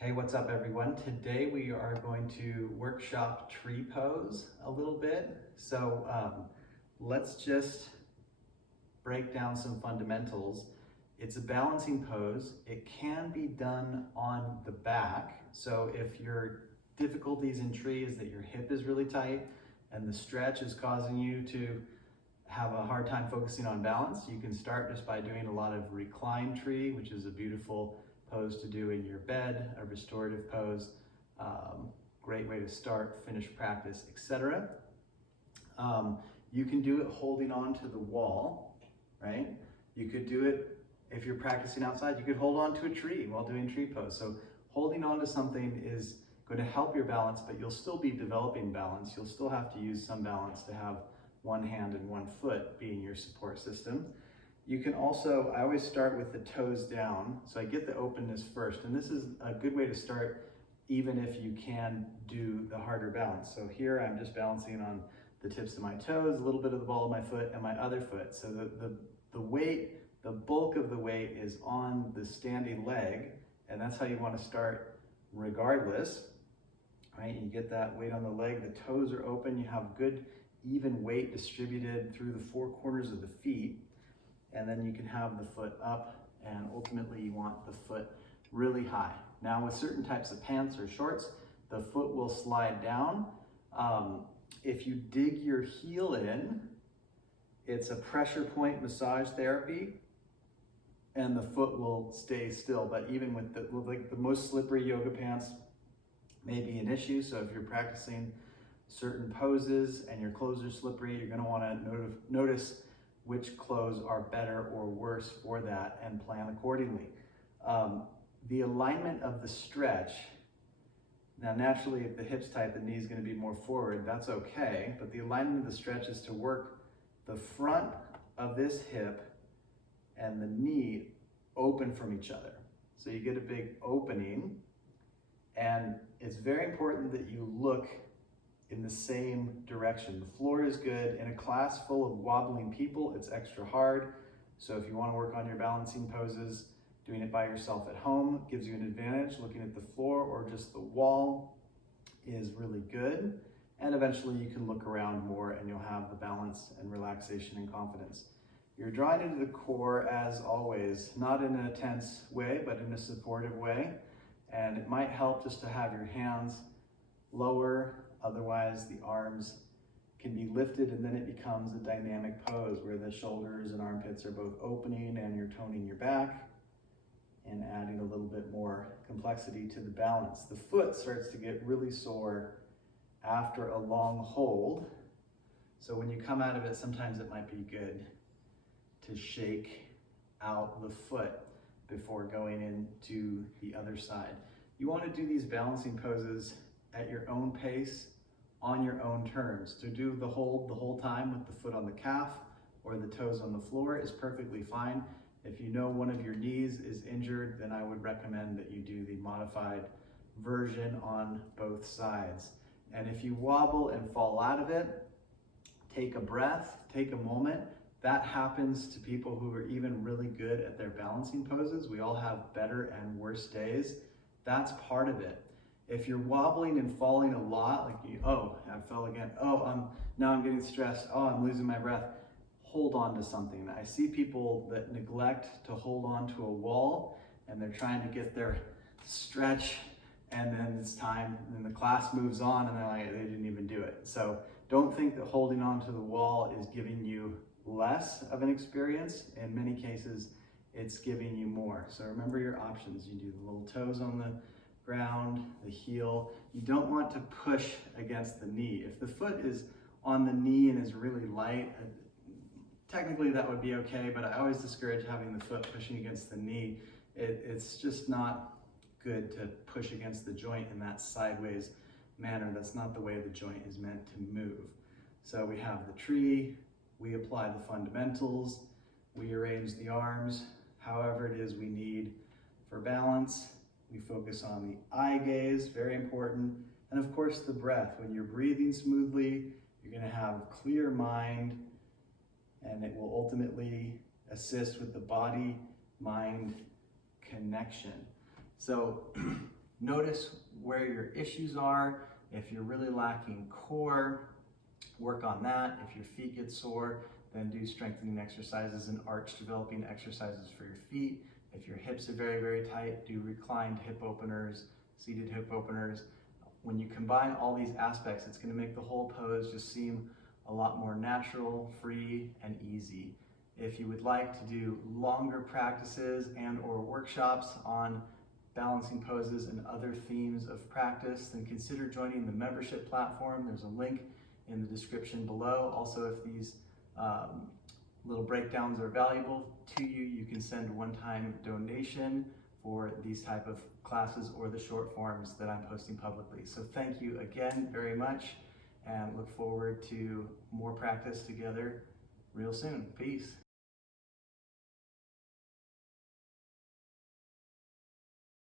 Hey, what's up everyone? Today we are going to workshop tree pose a little bit. Let's just break down some fundamentals. It's a balancing pose. It can be done on the back. So if your difficulties in tree is that your hip is really tight and the stretch is causing you to have a hard time focusing on balance, you can start just by doing a lot of recline tree, which is a beautiful pose to do in your bed, a restorative pose. Great way to start, finish practice, etc. You can do it holding on to the wall, right? You could do it if you're practicing outside. You could hold on to a tree while doing tree pose. So holding on to something is going to help your balance, but you'll still be developing balance. You'll still have to use some balance to have one hand and one foot being your support system. You can also, I always start with the toes down, so I get the openness first, and this is a good way to start even if you can do the harder balance. So here I'm just balancing on the tips of my toes, a little bit of the ball of my foot, and my other foot. So the weight, the bulk of the weight is on the standing leg, and that's how you want to start regardless, right? You get that weight on the leg, the toes are open, you have good even weight distributed through the four corners of the feet, and then you can have the foot up, and ultimately you want the foot really high. Now with certain types of pants or shorts, the foot will slide down. If you dig your heel in, it's a pressure point massage therapy, and the foot will stay still. But even with the most slippery yoga pants may be an issue. So if you're practicing certain poses and your clothes are slippery, you're going to want to notice which clothes are better or worse for that and plan accordingly. The alignment of the stretch, now naturally if the hip's tight, the knee's going to be more forward, that's okay, but the alignment of the stretch is to work the front of this hip and the knee open from each other. So you get a big opening, and it's very important that you look in the same direction. The floor is good. In a class full of wobbling people, it's extra hard. So if you want to work on your balancing poses, doing it by yourself at home gives you an advantage. Looking at the floor or just the wall is really good. And eventually you can look around more and you'll have the balance and relaxation and confidence. You're drawing into the core as always, not in a tense way, but in a supportive way. And it might help just to have your hands lower. Otherwise, the arms can be lifted, and then it becomes a dynamic pose where the shoulders and armpits are both opening and you're toning your back and adding a little bit more complexity to the balance. The foot starts to get really sore after a long hold. So when you come out of it, sometimes it might be good to shake out the foot before going into the other side. You want to do these balancing poses at your own pace, on your own terms. To do the hold the whole time with the foot on the calf or the toes on the floor is perfectly fine. If you know one of your knees is injured, then I would recommend that you do the modified version on both sides. And if you wobble and fall out of it, take a breath, take a moment. That happens to people who are even really good at their balancing poses. We all have better and worse days. That's part of it. If you're wobbling and falling a lot, like oh, I fell again. Oh, now I'm getting stressed. Oh, I'm losing my breath. Hold on to something. I see people that neglect to hold on to a wall, and they're trying to get their stretch, and then it's time, and then the class moves on, and they're like, they didn't even do it. So don't think that holding on to the wall is giving you less of an experience. In many cases, it's giving you more. So remember your options. You do the little toes on the ground, the heel. You don't want to push against the knee. If the foot is on the knee and is really light, technically that would be okay, but I always discourage having the foot pushing against the knee. It's just not good to push against the joint in that sideways manner. That's not the way the joint is meant to move. So we have the tree, we apply the fundamentals, we arrange the arms however it is we need for balance. We focus on the eye gaze, very important. And of course the breath. When you're breathing smoothly, you're going to have a clear mind, and it will ultimately assist with the body-mind connection. So notice where your issues are. If you're really lacking core, work on that. If your feet get sore, then do strengthening exercises and arch developing exercises for your feet. If your hips are very, very tight, do reclined hip openers, seated hip openers. When you combine all these aspects, it's going to make the whole pose just seem a lot more natural, free, and easy. If you would like to do longer practices and or workshops on balancing poses and other themes of practice, then consider joining the membership platform. There's a link in the description below. Also, if these little breakdowns are valuable to you, you can send a one-time donation for these type of classes or the short forms that I'm posting publicly. So thank you again very much, and look forward to more practice together real soon. Peace.